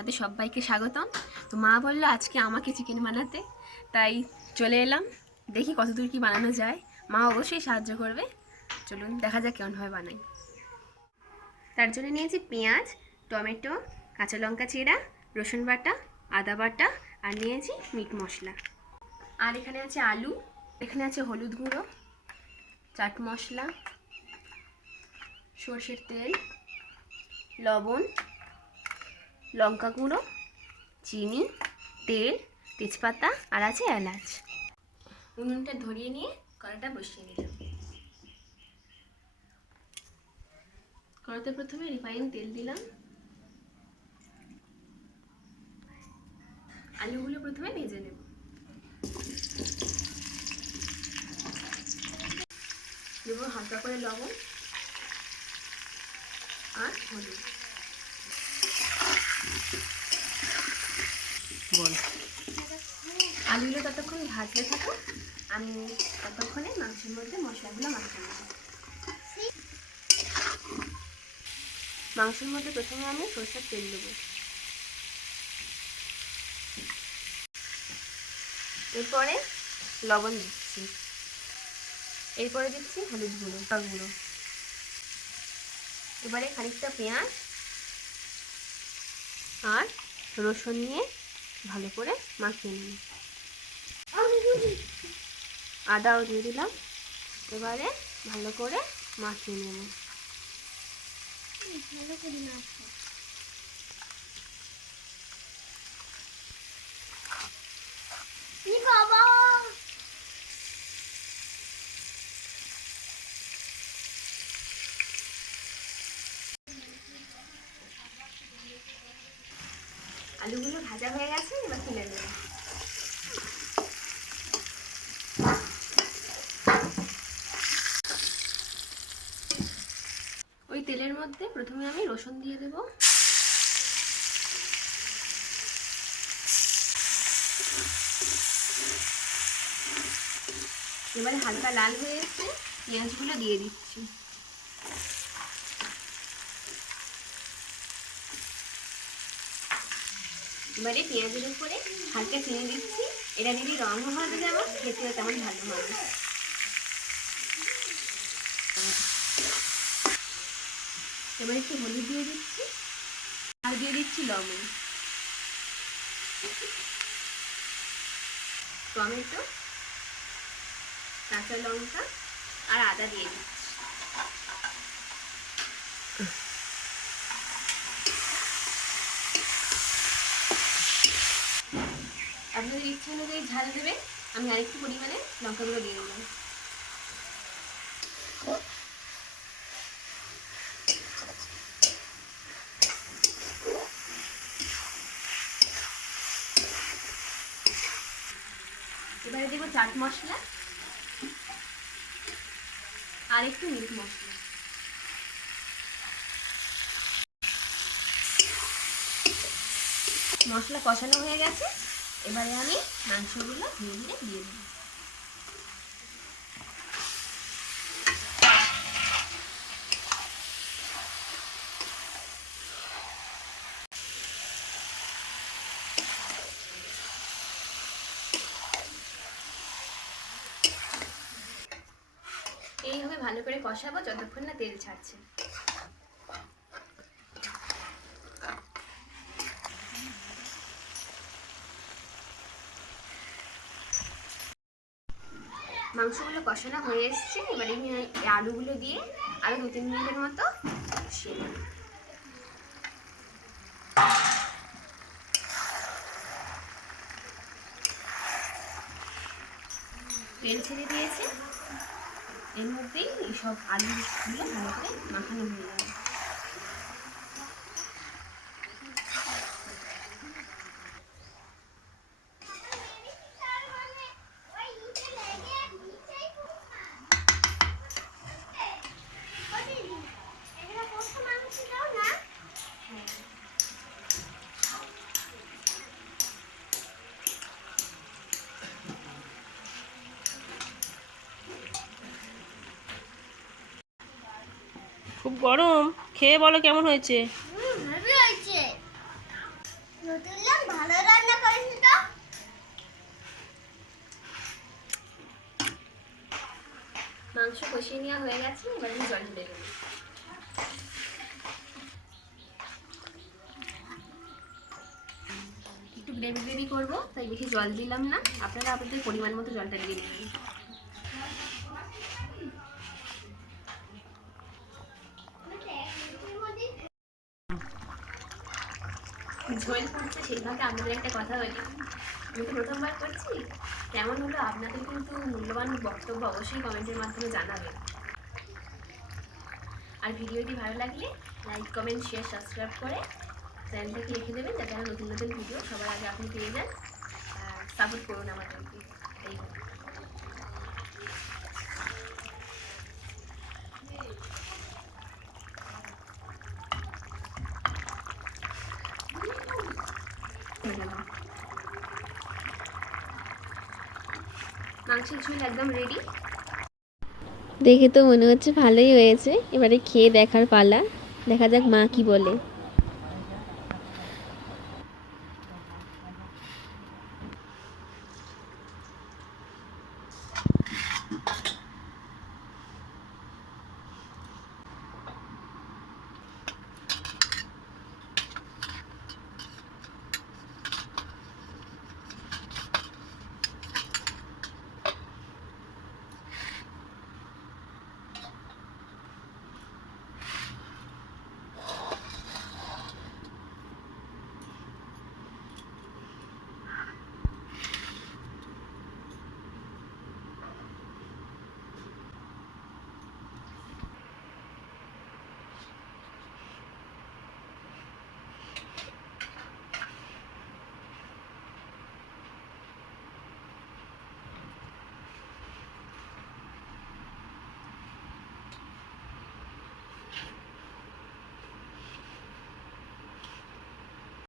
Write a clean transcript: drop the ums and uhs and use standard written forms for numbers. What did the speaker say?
তোমাদের সবাইকে স্বাগতম। তো মা বললো আজকে আমাকে চিকেন বানাতে, তাই চলে এলাম। দেখি কতদূর কি বানানো যায়। মা অবশ্যই সাহায্য করবে। চলুন দেখা যাক কেমনভাবে বানাই। তার জন্য নিয়েছি পেঁয়াজ, টমেটো, কাঁচা লঙ্কা চিরা, রসুন বাটা, আদা বাটা, আর নিয়েছি মিট মশলা। আর এখানে আছে আলু, এখানে আছে হলুদ গুঁড়ো, চাট মশলা, সর্ষের তেল, লবণ, লঙ্কা গুঁড়ো, চিনি, তেল, তেজপাতা, আর আছে এলাচ। উনুনটা ধরিয়ে নিয়ে কড়াটা বসিয়ে নিলাম। কড়াতে প্রথমে রিফাইন তেল দিলাম। আলুগুলো প্রথমে ভেজে নেব। দেবো হালকা করে লবণ আর হলুদ। আলুগুলো ততক্ষণ ভাজতে থাকো, আমি ততক্ষণে মাংসের মধ্যে মশলাগুলো মাখিয়ে নেব। মাংসের মধ্যে প্রথমে আমি সরষের তেল দেবো, এরপরে লবণ দিচ্ছি, এরপরে দিচ্ছি হলুদ গুঁড়ো, এবারে খানিকটা পেঁয়াজ আর রসুন নিয়ে ভালো করে মাখিয়ে নিই। আদাও দিয়ে দিলাম, এবারে ভালো করে মাখিয়ে নেব। আলুগুলো ভাজা হয়ে গেছে, এবার তুলে নেব। ওই তেলের মধ্যে প্রথমে আমি রসুন দিয়ে দেব, এবারে হালকা লাল হয়ে এসেছে, পেঁয়াজগুলো দিয়ে দিচ্ছি। এবারে পেঁয়াজের উপরে হালকা চিনি দিচ্ছি, এটা দিলে রং হবে যেমন, খেতেও তেমন ভালো হবে। এবার একটু হলুদ দিয়ে দিচ্ছি আর দিয়ে দিচ্ছি লবণ, টমেটো, কাঁচা লঙ্কা আর আদা দিয়ে দিচ্ছি। আপনাদের ইচ্ছা অনুযায়ী ঝাল দেবে, আমি আরেকটু পরিমাণে লঙ্কা গুঁড়ো দিয়ে দিলাম। এবারে দেবো চাট মশলা আর একটু মিট মশলা। মশলা কষানো হয়ে গেছে, এবারে আমি মাংসগুলো ধীরে ধীরে দিয়ে দেবো। এইভাবে ভালো করে কষাবো যতক্ষণ না তেল ছাড়ছে। মাংসগুলো কষানো হয়ে এসছে, এবারে আমি আলুগুলো দিয়ে আরো 2-3 মিনিটের মতো কষিয়ে নেব। তেল ছেড়ে দিয়েছে, এর মধ্যেই সব আলুগুলো ভালো করে মাখানো হয়ে যাবে। খুব গরম, খেয়ে বলো কেমন হয়েছে। মাংস কষিয়ে নেওয়া হয়ে গেছে, এবার আমি জল ঢেলে দেবো। একটু গ্রেভি গ্রেভি করবো, তাই বেশি জল দিলাম না, আপনারা আপনাদের পরিমাণ মতো জলটা দিয়ে দেবেন। ঝোল ফুটছে সেইভাবে আপনাদের একটা কথা বলি, আমি তো প্রথমবার করছি, কেমন হলো আপনাদের কিন্তু মূল্যবান বক্তব্য অবশ্যই কমেন্টের মাধ্যমে জানাবেন। আর ভিডিওটি ভালো লাগলে লাইক কমেন্ট শেয়ার সাবস্ক্রাইব করে চ্যানেলটাকে রেখে দেবেন, যাতে আমার নতুন নতুন ভিডিও সবার আগে আপনি পেয়ে যান। সাপোর্ট করুন আমাদেরকে। এই মাংসের ঝোল একদম রেডি। দেখে তো মনে হচ্ছে ভালোই হয়েছে, এবারে খেয়ে দেখার পালা। দেখা যাক মা কি বলে।